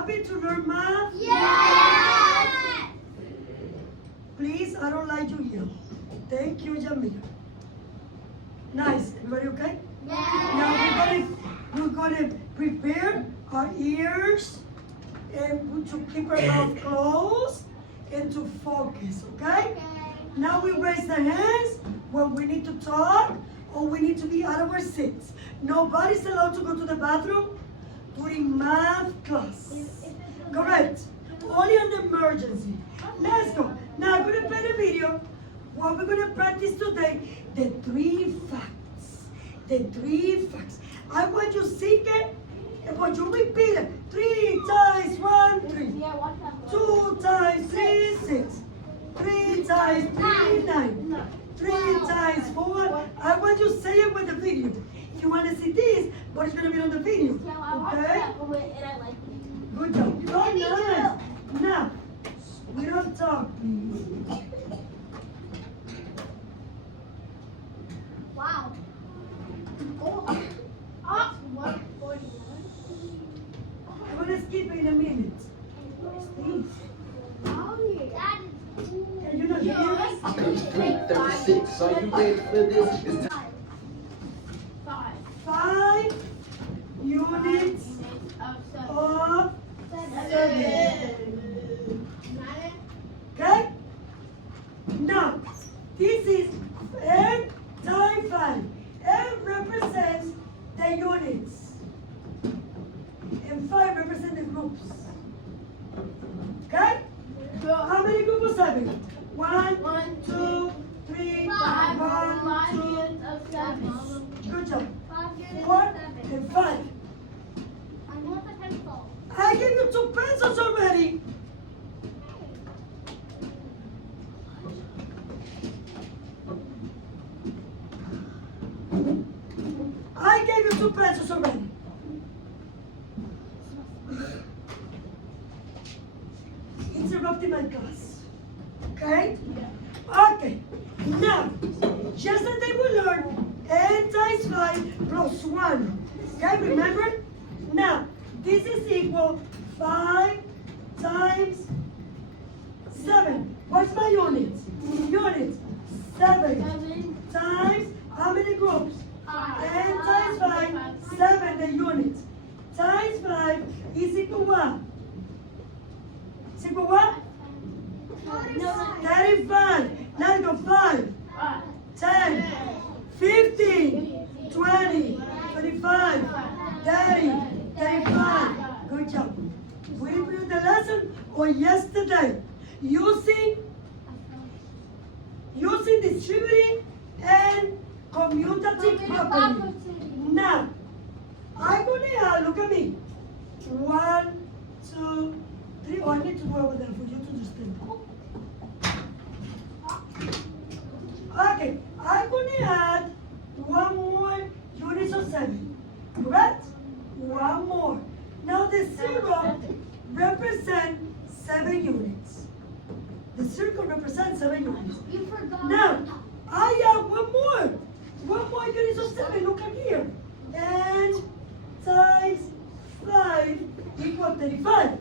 happy to learn math? Yes! Please, I don't like you yell. Thank you, Jamila. Nice. Everybody okay? Yes! Now we're gonna prepare our ears and to keep our mouth closed and to focus, okay? Now we raise the hands when we need to talk or we need to be out of our seats. Nobody's allowed to go to the bathroom during math class. Correct. Only an emergency. Let's go. Now I'm going to play the video. What we're going to practice today, the 3 facts. The 3 facts. I want you to sing it and want you to repeat it. 3 times 1, 3. 2 times 3, 6. 3 times 3, 9. 3 times 4. I want you to say it with the video. If you want to see this, but it's going to be on the video. Okay? Good job. Oh, nice. Now, we don't talk, please. Wow. I'm going to skip in a minute. Please. Can you not hear us? Complete 36. Are you ready for this? It's time. 5 units of 7. Okay? Now, this is n times 5. N represents the units. And 5 represents the groups. Okay? So how many groups of 7? 1, 2, 3, 1, 2. Good job. 4 and 5. I gave you 2 pencils already. I gave you 2 pencils already. Interrupting my class. Okay? Okay. Now, yesterday we learned n times 5 plus 1. Okay, remember? Now, this is equal 5 times 7. What's my unit? Unit 7 times how many groups? N times 5, 7 the unit. Times 5 is equal what? Is equal what? 35. Let's go 5, 10, 15, 20, 25, 30, 35. Good job. We reviewed the lesson on yesterday using distributing and commutative property. Now, I'm going to add, look at me. 1, 2, 3. Oh, I need to go over there for you to understand. Okay, I'm going to add 1 more units of 7. Correct? 1 more. Now the 0 represents 7 units. The circle represents 7 units. You forgot. Now, I have 1 more. 1 more units of 7. Look at here. N times 5 equals 35.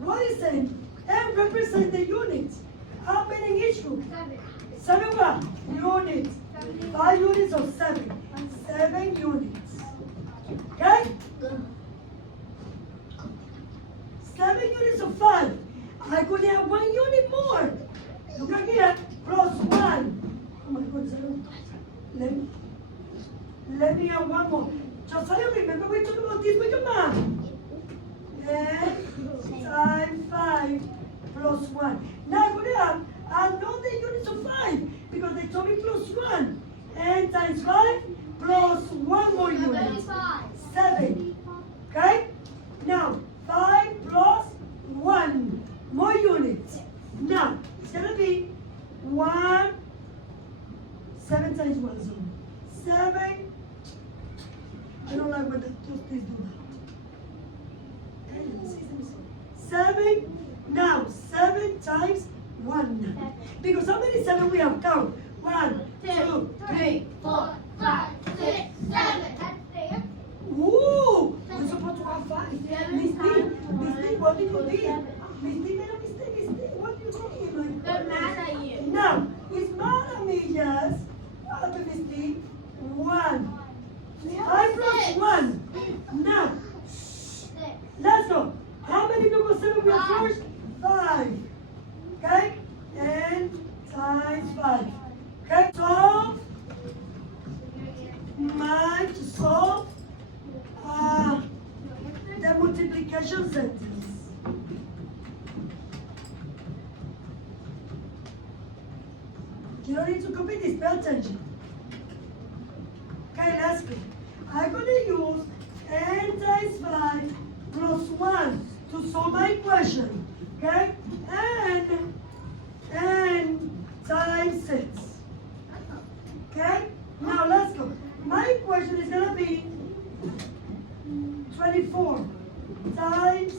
What is it? N represents the units. How many in each group? 7 what? Units. 5 units of 7. 7 units. Okay? 7 units of 5. I'm going to have 1 unit more. Look at here. Plus 1. Oh my goodness. Let me have 1 more. Josiah, remember we talked about this with your mom. N times 5 plus 1. Now I'm going to have another units of 5 because they told me plus 1. N times 5 plus 1 more unit. 7. Okay? Now, 5 plus 1 more units. Now, it's going to be 1. 7 times 1 is 7. I don't like when the toothpaste do that. Okay, let me see. 7. Now, 7 times 1. Because how many 7 we have? Count. 1, 2, 3. 4, 5, 6, 7. Ooh! We're supposed to have 5. Miss D, What did you do? Miss D made a mistake. Miss D, what are you talking about? They're mad at you. No, it's mad at me, yes. What happened, Miss D? 1. 5 plus 1. Now, let's go. How many people 7 we have first? 5. Okay? And times 5. Okay? Solve. Mind to solve the multiplication sentence. You don't need to copy this, pay attention. Okay, let's go. I'm going to use n times 5 plus 1 to solve my equation. Okay? And n times 6. Okay? Now let's go. My equation is going to be 24 times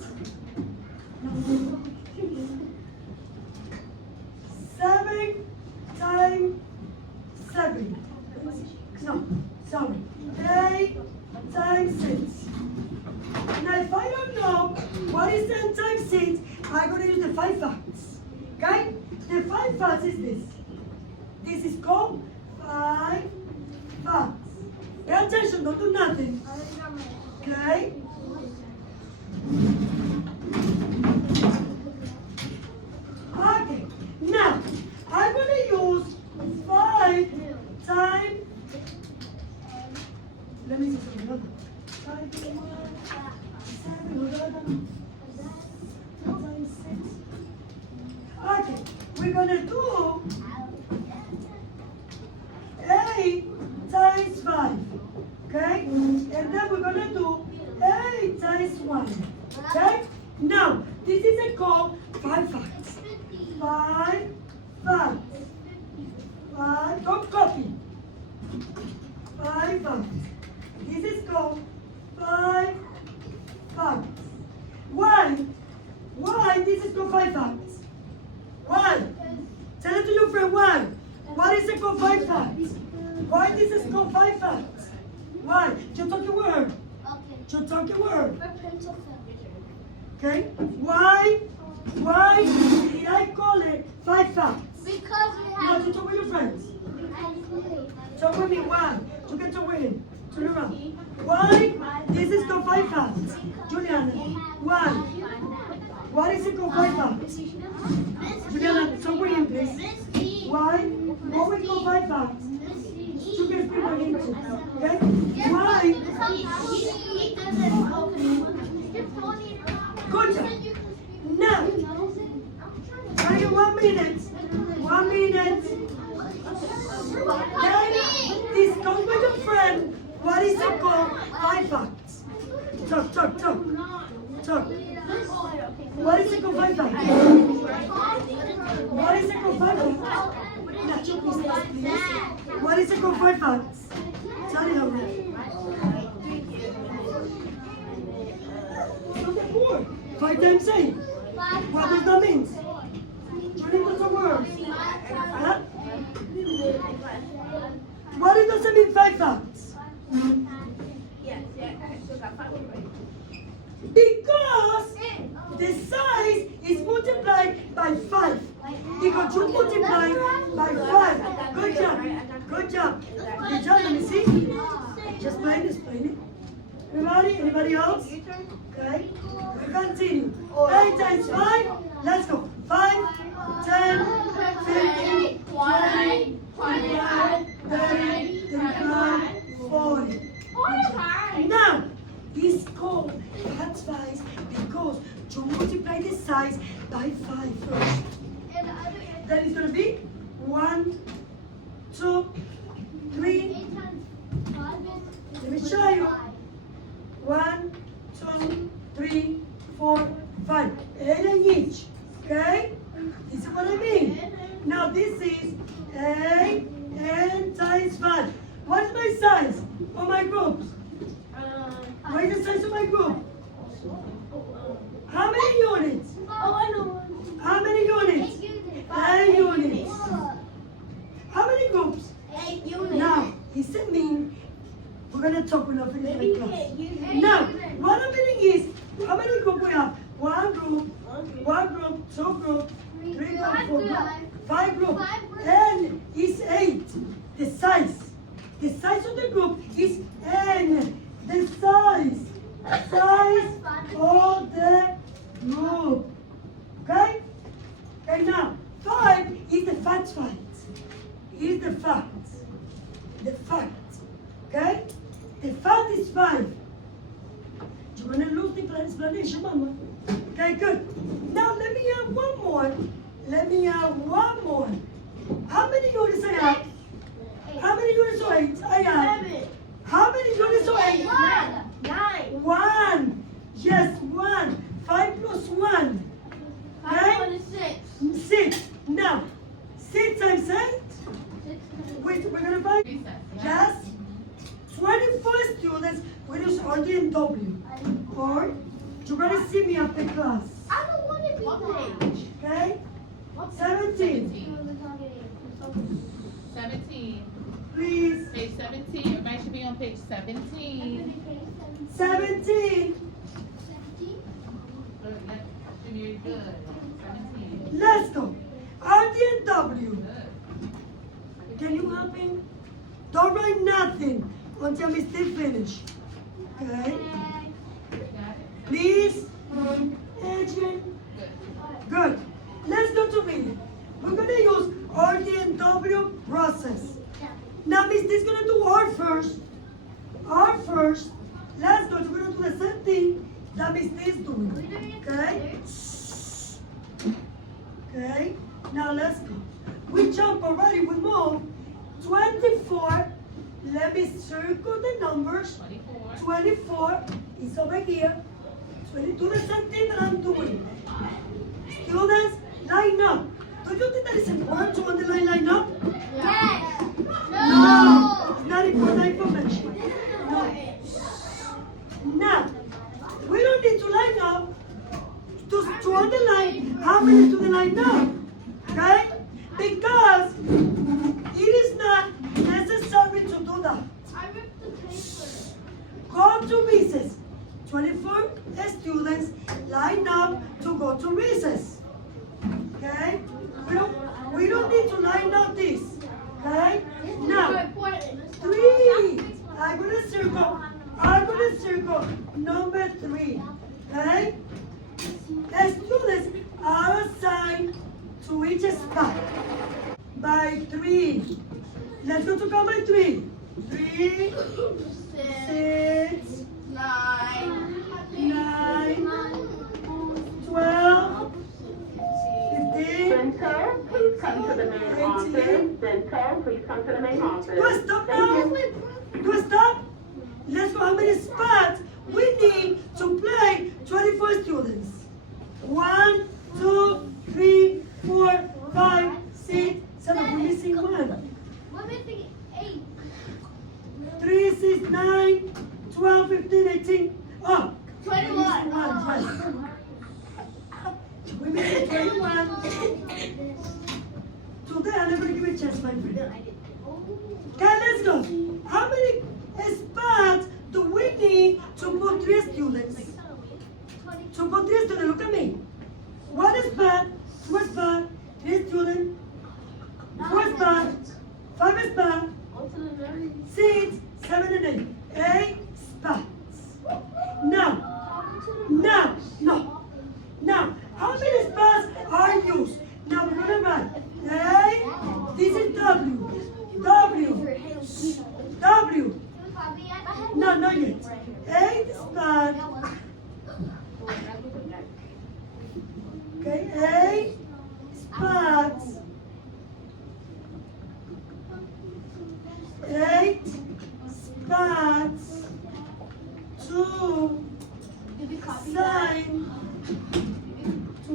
7 times 7. No, sorry. 8 times 6. Now if I don't know what is 10 times 6, I'm going to use the 5 facts. Okay? The 5 facts is this. This is called 5 facts. Pay attention, don't do nothing. Okay? Okay. Now, I'm going to use 5 times. Let me see something. 5 times 6. Okay. We're going to do 8 times 5. Okay? And then we're going to do 8 times 1. Okay? Now, this is a called 5 facts. 5 facts. 5, don't copy. 5 facts. This is called 5 facts. Why? Why this is called 5 facts? Why? Tell it to your friend why. Why is it called 5 facts? Why this is called 5 facts? Why? You talk your word. You talk your word. Okay? Why? Why did I call it 5 facts? Because we No, have. you talk with your friends. Talk with me. Why? You can talk with him. Turn around. Why? This is called 5 facts. Juliana. Why? Why is it called 5 facts? Juliana, talk with him, please. Why? What we call 5 facts? You can speak with him too. Okay? Why? Good job. Now, tell you 1 minute. 1 minute. Then discuss with your friend what is it called 5 facts. Talk. Talk. What is it called 5 facts? What is it called 5 facts? What is it called 5 facts? Tell me how. 5 times 8. What does that mean? Johnny, what's the word? Huh? What does it mean 5 facts? Because the size is multiplied by 5. Because you multiply by 5. Good job. Good job. Good job. Let me see. Just explain it. Everybody? Anybody else? Okay. We continue. 8 times 5. Let's go. 5, 10, 15, 20, 25, 30, 35, 40. Now, this called that size because you multiply the size by 5 first. That is going to be 1, 2, 3. Let me show you. 1, 2, 3, 4, 5. 8 in each. Okay? This is what I mean. Now this is 8 n times 5. What is my size of my groups? What is the size of my group? How many units? How many units? 8 units. How many groups? 8 units. Now, he said me, we're going to talk when I finish my class. Now, what I'm meaning is, how many groups we have? One group, two group, three group, four group, five group, n is 8. The size of the group is n. The size of the group. Okay? And now 5 is the facts. Is the facts. The facts. Okay? The fact is 5. You're gonna lose the explanation, Mama. Okay, good. Now let me add one more. How many units I have? How many units of 8 I have? 7. How many units of 8? 9. 1. Yes, 1. 5 plus 1. 5 is 6. 6. Now, 6 times 8. Wait, we're gonna find. Yes. 24 students. We use RD and W. Or you're gonna see me after class. I don't want to be What page. Okay? 17. 17. Please. Page 17. Everybody should be on page 17. 17. Good. That should be good. 17. Let's go. RD and W. Good. Can you help me? Don't write nothing until we still finish. Okay? Got it? Please. Adrian. Good. Good. Let's go to reading. We're gonna use RD and W process. Now Miss is gonna do R first. R first. Let's go. We're gonna do the same thing that Miss is doing. Okay? Okay. Now let's go. We jump already. We move. 24. Let me circle the numbers. 24. 24 is over here. 22 the same thing that I'm doing. Students, line up. Do you think that is important to underline line up? Yes. No. It's not important information. No. Now, we don't need to line up to underline how many to the line up. Okay? Because it is not necessary to do that. I ripped the paper. Go to recess. 24 students line up to go to recess. Okay? We don't need to line up this. Okay? Now, 3. I'm gonna circle number 3. Okay? Students are assigned to each spot by 3. Let's go to count by 3. 3, 6, 9. 9, 12, 15. Center, please come to the main office. Center, please come to the main office. Do I stop now? Do I stop? Let's go. How many spots we need to play 24 students? 1, 2, 3, 4, 5, 6, 7. We're missing 1. We're missing 8. 3, 6, 9, 12, 15, 18. Oh, 21. Yes. We missing 21. Today I'm never give you a chance, my friend. Okay, let's go. How many spots do we need to put 3 students? To put 3 students, look at me. 1 spot, 2 spot, 3 students, 4 spot, 5 spot, 6, 7, and 8. 8 spots. Now, how many spots are used? Now we're gonna write A. This is W. No, not yet. 8 spots. Okay, 8 spots. 8 spots to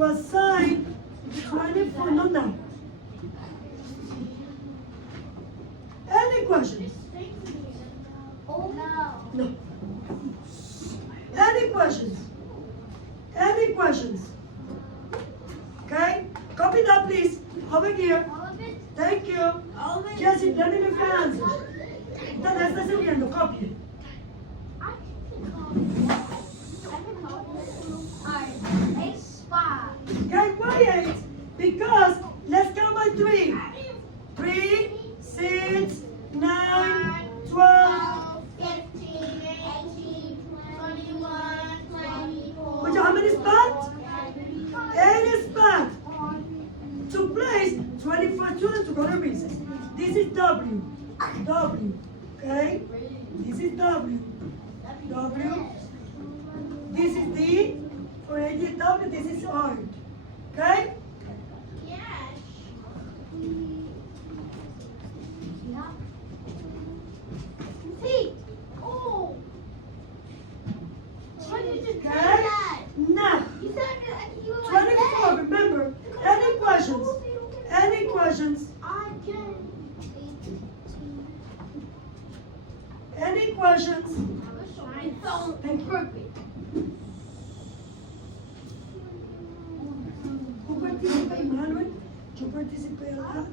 assign 24. No, now. Any questions? No. Any questions? Any questions? Okay? Copy that, please. Over here. Thank you. Jesse, let me know your answers. Estás enviando, copy it. Alright. any spot? Any spot. To place 24 students to go to recess. This is W. W. Okay? This is W. W. This is D. For ADW, this is R. Okay? Yes. See. Oh. Why did you just say Okay? that? Now, You said that you were 24, remember, any questions? Any questions? I can. Any questions? Thank you. Who participated, Manuel? You participate a lot?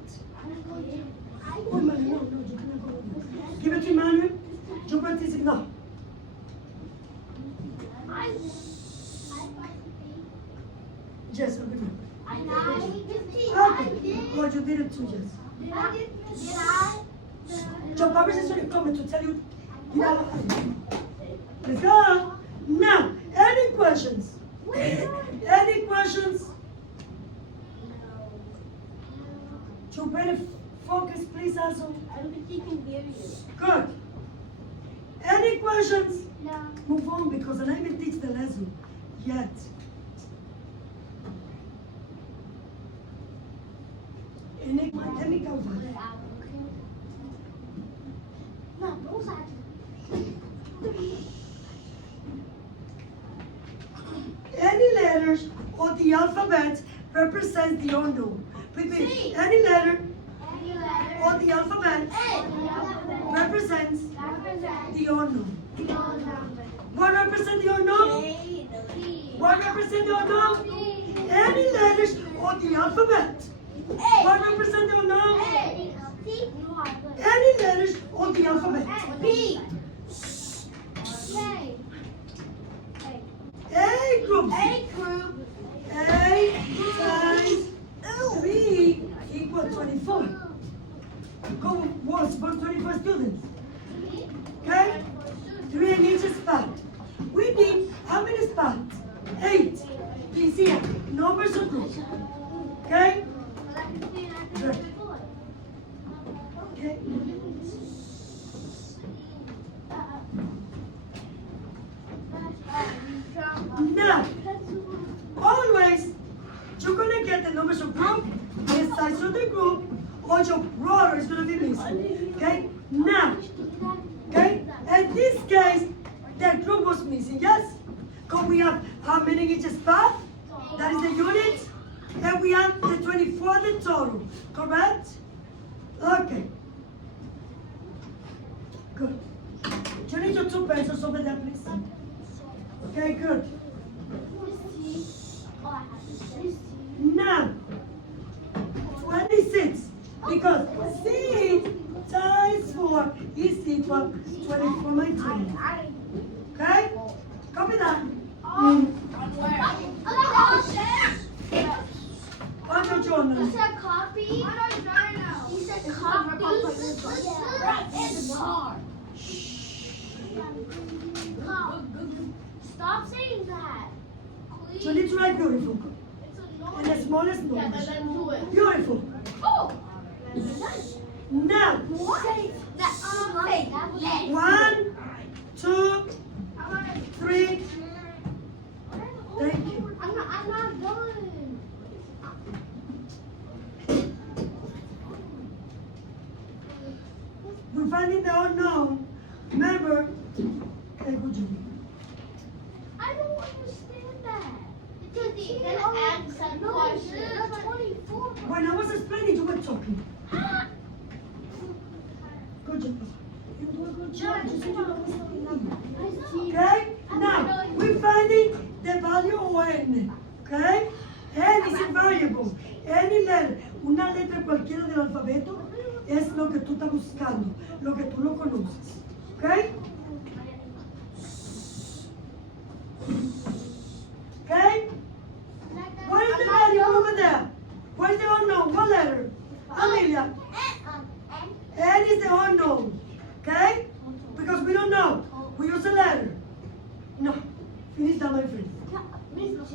Oh, Manuel, no, you cannot go over there. Give it to Manuel. You participate, no. Yes, I remember. Okay. Oh, you did it too, yes. Your papa is going to come to tell you. Let's go. Now, any questions? Any questions? You better focus, please, also. I don't think he can hear you. Good. Any questions? No. Move on because I didn't even teach the lesson yet. Any technical one? No, those are. Any letters of the alphabet represents the unknown. Repeat. C. Any letter Any letter. of the alphabet represents the unknown. What represents the unknown? What represents the unknown? Any letters of the alphabet. What represents the unknown? Any letters of the alphabet. B. A group. A group. A times 3 equals 24. Go what's for 24 students? Okay? 3 in each spot. We need how many spots? 8. Please here. Numbers of groups. Okay? Good. Okay. Now, always, you're gonna get the numbers of group, the size of the group, or your brother is gonna be missing. Okay? Now, okay? In this case, the group was missing, yes? Because we have how many in each spot? That is the unit. And we have the 24, the total. Correct? Okay. Good. You need your 2 pencils over there, please. Okay, good. Now, 26, because 6 times 4 is equal to 24 minus 20. Okay? Copy that. On your journal. You said copy? You said copy? It's hard. Stop saying that. Please. You need to write beautiful. It's And the smallest Yeah, numbers. then do it. Beautiful. Oh! Now, Say that. Say that. 1, 2, 3. Thank you. I'm not done. We're finding the unknown. Remember? Okay, good job. I don't understand that. Because you're gonna add some questions. 24. When I was explaining, you were talking. Good job. You do a good job. You said you know what's going on. Okay? Now, we're finding the value of n. Okay? N is a variable. Any letter, una letra cualquiera del alfabeto, es lo que tú estás buscando, lo que tú no conoces. Okay? Okay? What is the value over there? What is the unknown? What letter? Amelia. N is the unknown. Okay? Because we don't know. We use a letter. No. Finish that, my friend. Miss, Am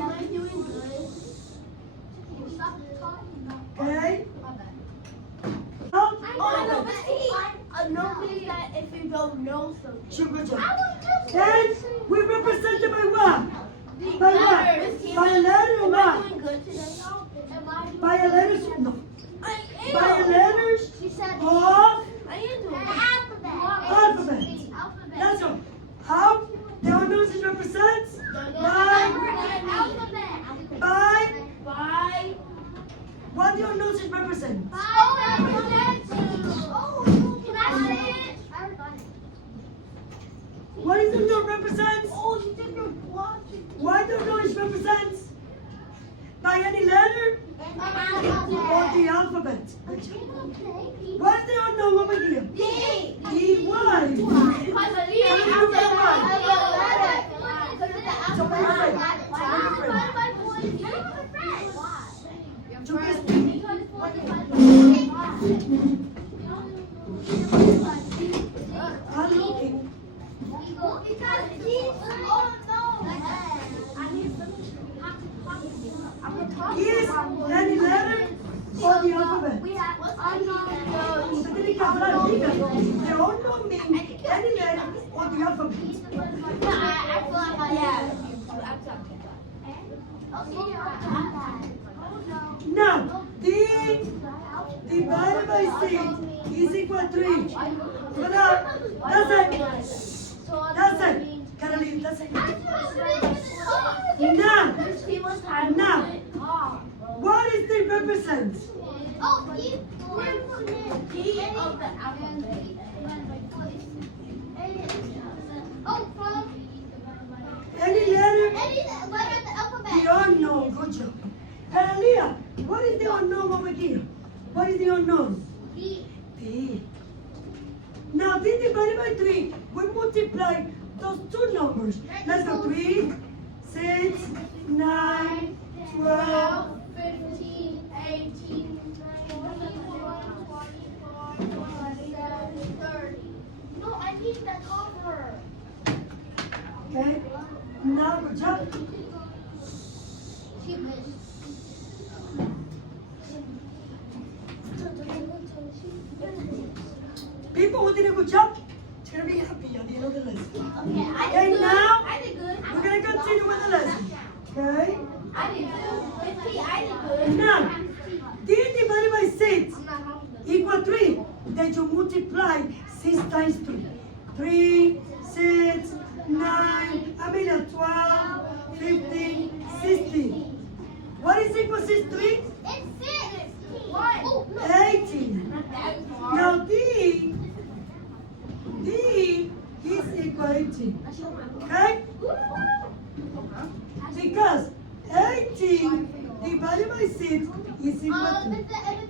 I doing good? Stop talking about. Okay? Oh, no, but see, notice that if you don't know something. Sure, good job. I was just Then we represented by what? By what? letters. By a letter or Am I what? doing good today? Am I doing By a letters? No. I am. By a letters She said of I am doing alphabet. alphabet. That's all. How the unknowns represents by what the unknowns represent. What is the unknown represents? What the unknowns represents? By any letter or the alphabet. What is the unknown over here? D. Why? I'm looking. Is any letter or the alphabet? Usted tiene que hablar, diga. The unknown means any letter or the alphabet. Now, D divided by 6 is equal to 3. That's it. That's it. Caroline, that's it. Now, what is the represent? Any letter, the unknown. Good job. Hallelujah. What is the unknown over here? What is the unknown? D. Now, D divided by 3, we multiply those two numbers. Let's go. 3, 6, 9, 12. 15, 18, 24, 27, 30. No, I need the cover. Okay. Now, good job. She missed. People who did a good job, it's going to be happy at the end of the lesson. Okay, Okay, now I did good. we're going to continue with the lesson. Okay? I did good. 50, I did good. Now, D divided by 6 I'm not home. equal 3. Then you multiply 6 times 3. 3, 6, 9, 12, 15, 16. What is equal 6, 3? It's 6. What? Oh, no. 18. Now D is equal 18. Okay? Because 18 divided by 6 is equal to If